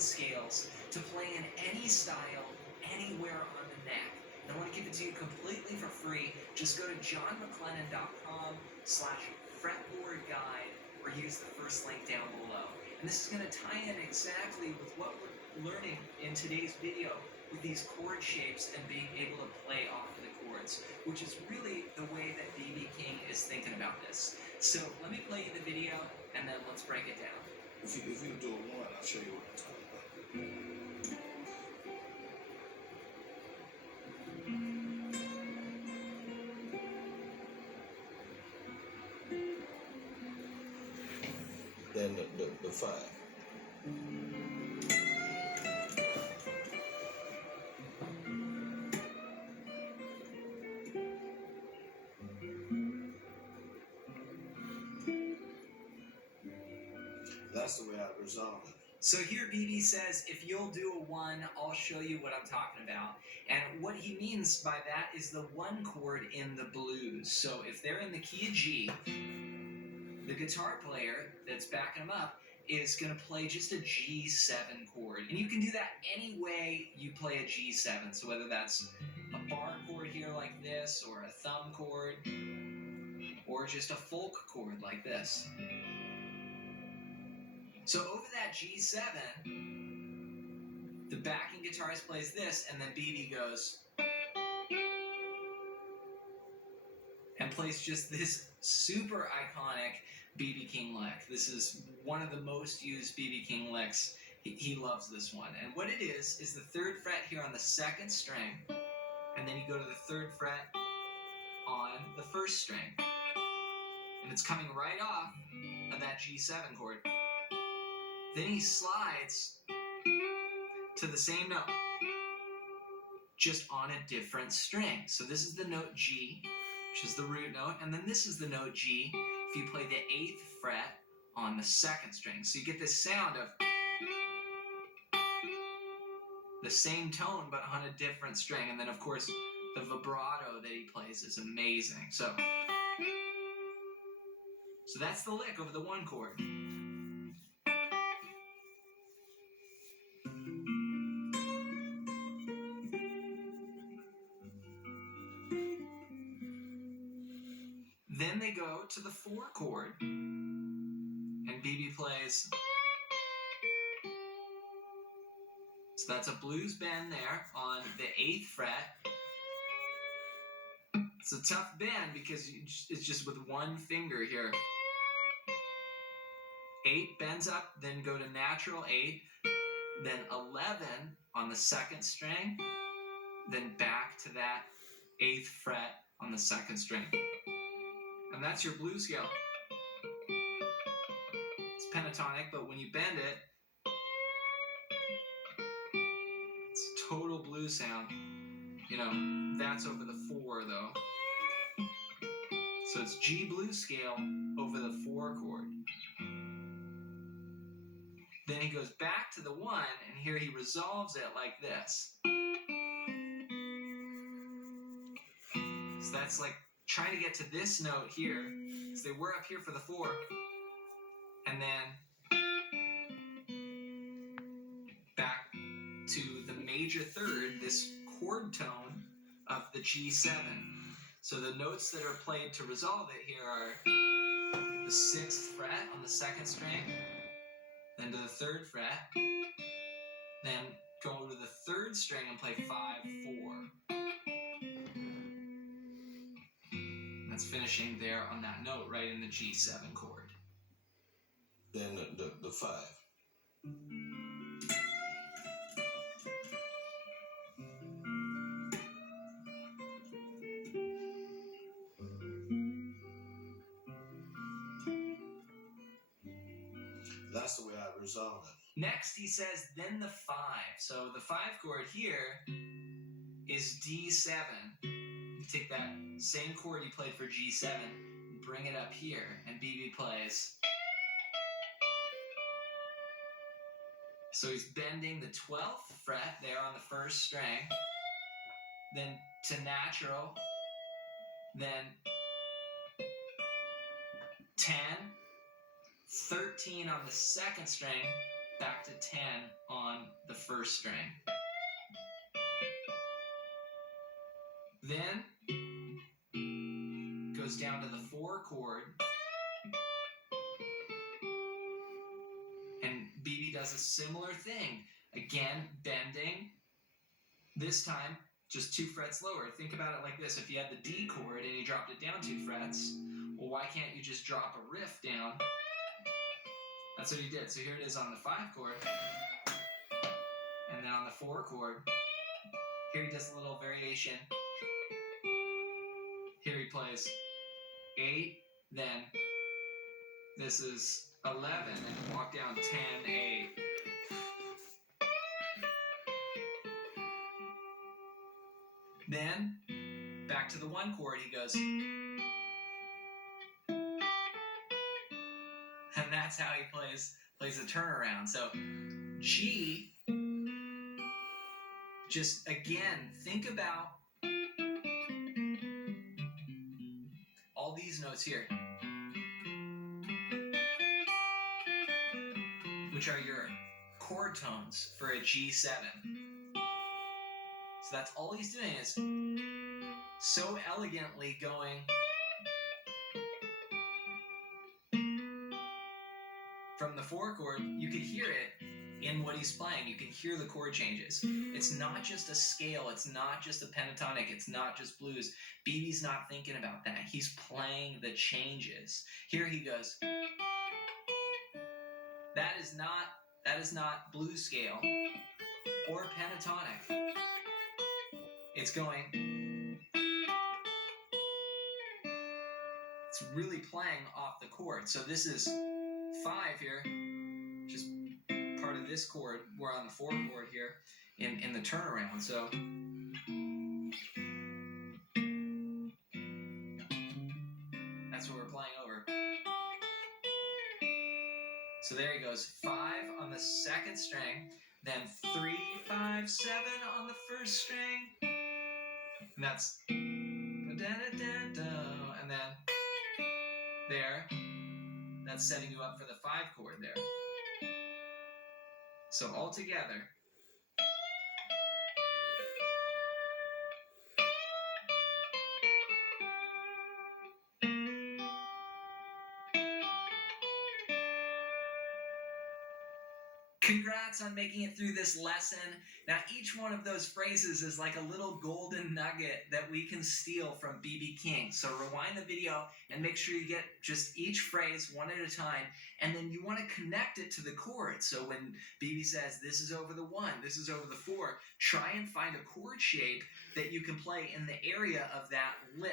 and scales to play in any style, anywhere on the neck. And I want to give it to you completely for free. Just go to johnmclennan.com/fretboard guide or use the first link down below. And this is going to tie in exactly with what we're learning in today's video with these chord shapes and being able to play off of the chords, which is really the way that B.B. King is thinking about this. So let me play you the video and then let's break it down. If you do a one, I'll show you what I'm talking about. Then the five. That's the way I resolve it. So here B.B. says, if you'll do a one, I'll show you what I'm talking about. And what he means by that is the one chord in the blues. So if they're in the key of G, the guitar player that's backing them up is going to play just a G7 chord. And you can do that any way you play a G7. So whether that's a bar chord here like this, or a thumb chord, or just a folk chord like this. So over that G7, the backing guitarist plays this, and then B.B. goes and plays just this super iconic B.B. King lick. This is one of the most used B.B. King licks. He loves this one. And what it is the third fret here on the second string, and then you go to the third fret on the first string. And it's coming right off of that G7 chord. Then he slides to the same note, just on a different string. So this is the note G, which is the root note, and then this is the note G if you play the 8th fret on the second string. So you get this sound of the same tone but on a different string. And then of course the vibrato that he plays is amazing. So that's the lick over the one chord. Then they go to the 4 chord, and B.B. plays. So that's a blues bend there on the 8th fret. It's a tough bend because it's just with one finger here. 8 bends up, then go to natural 8, then 11 on the second string, then back to that 8th fret on the second string. And that's your blues scale. It's pentatonic, but when you bend it, it's a total blues sound. You know, that's over the 4 though. So it's G blues scale over the 4 chord. Then he goes back to the 1, and here he resolves it like this. So that's like trying to get to this note here, because they were up here for the 4, and then back to the major third, this chord tone of the G7. So the notes that are played to resolve it here are the 6th fret on the second string, then to the 3rd fret, then go to the 3rd string and play 5-4. That's finishing there on that note right in the G7 chord. Then the 5. That's the way I resolve it. Next, he says, then the 5. So the 5 chord here is D7. You take that same chord you played for G7, bring it up here, and B.B. plays. So he's bending the 12th fret there on the first string, then to natural, then 10, 13 on the second string, back to 10 on first string. Then goes down to the 4 chord, and BB does a similar thing. Again, bending. This time, just 2 frets lower. Think about it like this. If you had the D chord and you dropped it down 2 frets, well, why can't you just drop a riff down? That's what he did. So here it is on the 5 chord, and then on the 4 chord, here he does a little variation. Here he plays 8, then this is 11, and walk down 10, 8. Then, back to the 1 chord, he goes. And that's how he plays a turnaround. So, G, just again, think about all these notes here, which are your chord tones for a G7. So that's all he's doing, is so elegantly going from the 4 chord. You can hear it in what he's playing. You can hear the chord changes. It's not just a scale. It's not just a pentatonic. It's not just blues. BB's not thinking about that. He's playing the changes. Here he goes. That is not blues scale or pentatonic. It's going. It's really playing off the chord. So this is 5 here, just part of this chord. We're on the 4 chord here in the turnaround. So that's what we're playing over. So there he goes, 5 on the 2nd string, then 3, 5, 7 on the 1st string, and that's da-da-da-da, and then there, that's setting you up for the 5 chord there. So all together. Congrats on making it through this lesson. Now, each one of those phrases is like a little golden nugget that we can steal from B.B. King. So rewind the video and make sure you get just each phrase one at a time, and then you want to connect it to the chord. So when B.B. says, this is over the 1, this is over the 4, try and find a chord shape that you can play in the area of that lick.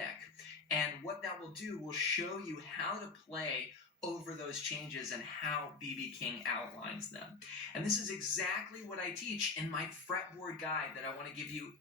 And what that will do will show you how to play over those changes and how B.B. King outlines them. And this is exactly what I teach in my fretboard guide that I want to give you